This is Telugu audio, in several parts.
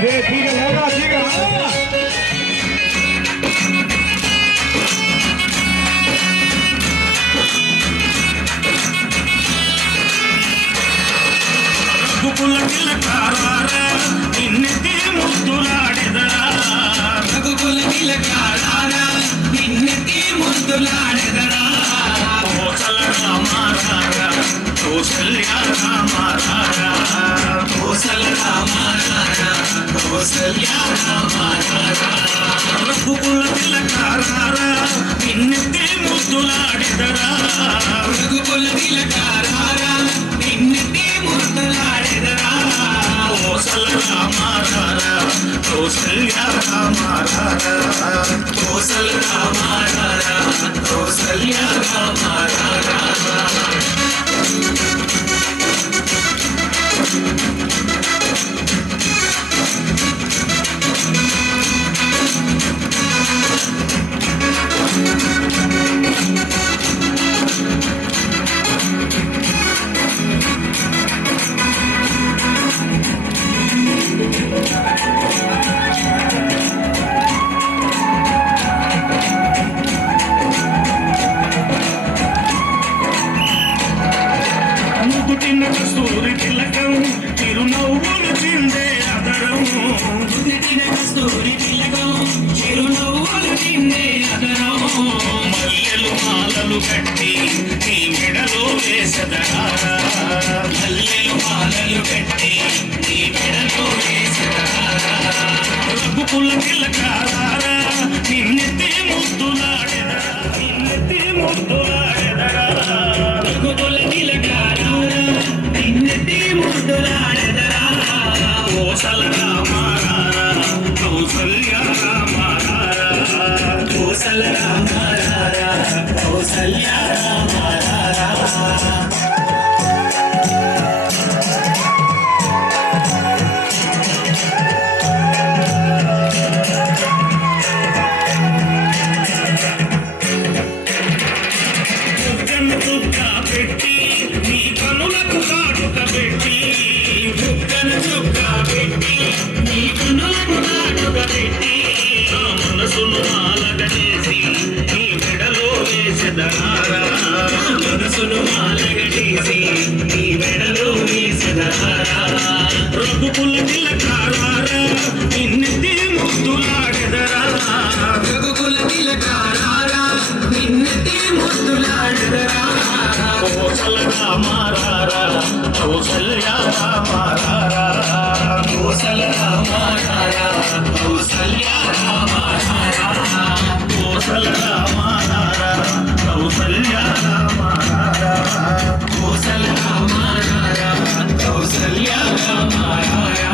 అరే తీగ లేదా తీగ రఘుకుల తిలకారార నిన్నెత్తి ముద్దులాడెదరా రఘుకుల తిలకారార నిన్నెత్తి ముద్దులాడెదరా కోసల రామారారా కౌసల్య రామారారా కోసల రామారారా కౌసల్య రామారారా రఘుకుల తిలకారార నిన్నెత్తి ముద్దులాడెదరా రఘుకుల తిలకారార నిన్నెత్తి ముద్దులాడెదరా కోసల రామారారా కౌసల్య రామారారా కోసల రామారారా కౌసల్య రామారారా పుట్టిన కస్తూరి తిలకం చిరునవ్వులు చిందే అదరం పుట్టిన కస్తూరి తిలకం చిరునవ్వులు చిందే అదరం మల్లెలు మాలలు కట్టి నీ మెడలో వేసదరా మల్లెలు మాలలు కట్టి నీ మెడలో వేసదరా రఘుకుల తిలకారారా నిన్నెత్తి ముద్దులాడెదరా నిన్నెత్తి ముద్దులాడెదరా రఘుకుల తిలకారారా నిన్నెత్తి ముద్దులాడెదరా కోసల రామారారా కౌసల్య రామారారా కోసల రామారారా కౌసల్య రామారారా పెట్టి నీ కనులకు కాటుక పెట్టి బుక్కను చుక్క పెట్టి నీ కనులకు కాటుక పెట్టి నా మనసును మాలగ చేసి నీ మెడలో వేసెదరారా మనసును మాలగ చేసి నీ మెడలో వేసెదరారా రఘుకుల తిలకారారా నిన్నెత్తి ముద్దులాడెదరా రఘుకుల తిలకారారా నిన్నెత్తి ముద్దులాడెదరా కోసల రామారారా కౌసల్య రామారారా కోసల రామారారా కౌసల్య రామారారా కోసల రామారారా కౌసల్య రామారారా కోసల రామారారా కౌసల్య రామారారా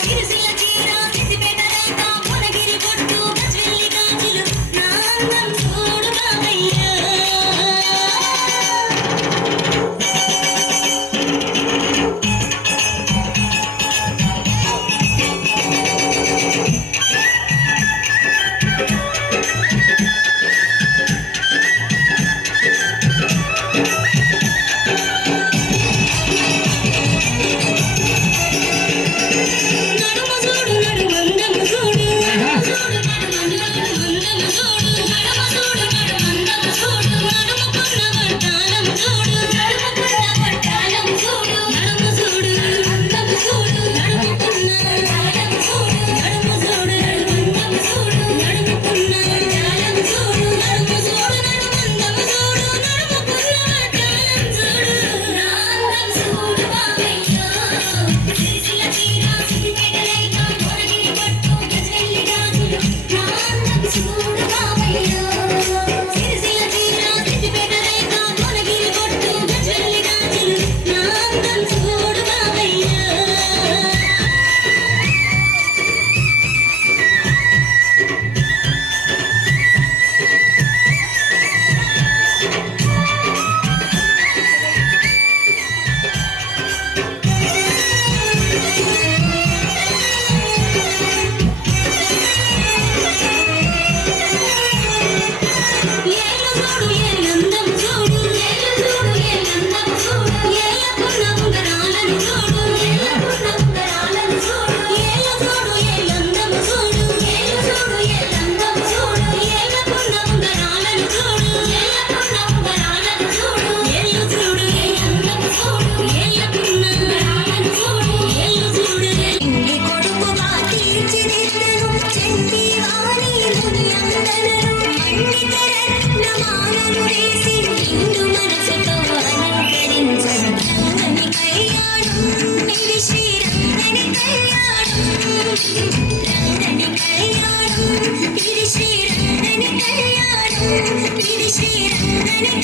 సిరిసిల్ల చీర సిద్దిపేట రేఖ భువనగిరి బొట్టు గజ్వెల్లి గాజులు నా అందం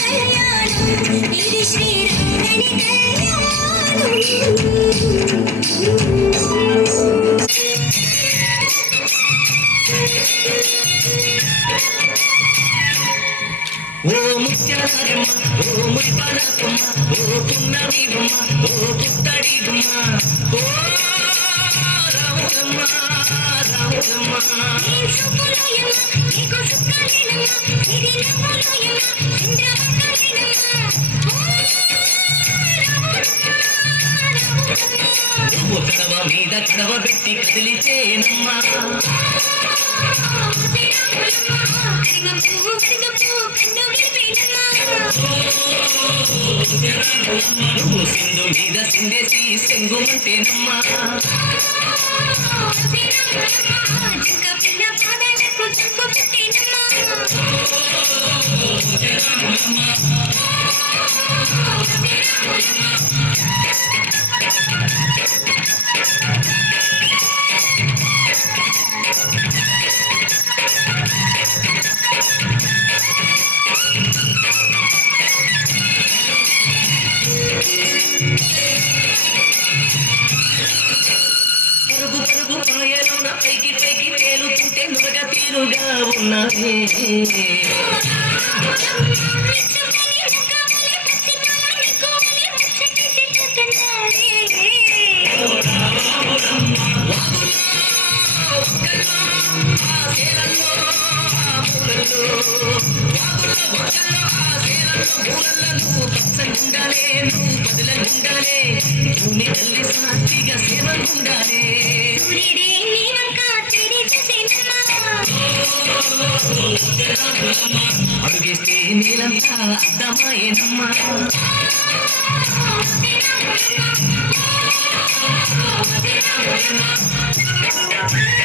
కళ్యాణం ఇది శ్రీరంగని కళ్యాణం. ఓ ముత్యాలమ్మ ఓ మురిపాలమ్మ ఓ పున్నమి బొమ్మ ఓ పుత్తడి బొమ్మ ఓ రాములమ్మ రాములమ్మ నువ్వు కడవ మీద కడవ పెట్టి కదిలితేనమ్మా నువ్వు సింధు మీద సిందేసి సెంగుమంటేనమ్మా పరుగు పరుగు పాయలోన పైకి పైకి తేలుతుంటే మృగ తీరుగా ఉన్నది నువ్వు పచ్చగుండాలే నువ్వు బదులగుండాలే భూమి తల్లి సాక్షిగా సేవగుండాలే అడుగేస్తే నీలంతా అర్థమాయేనమ్మా Thank you.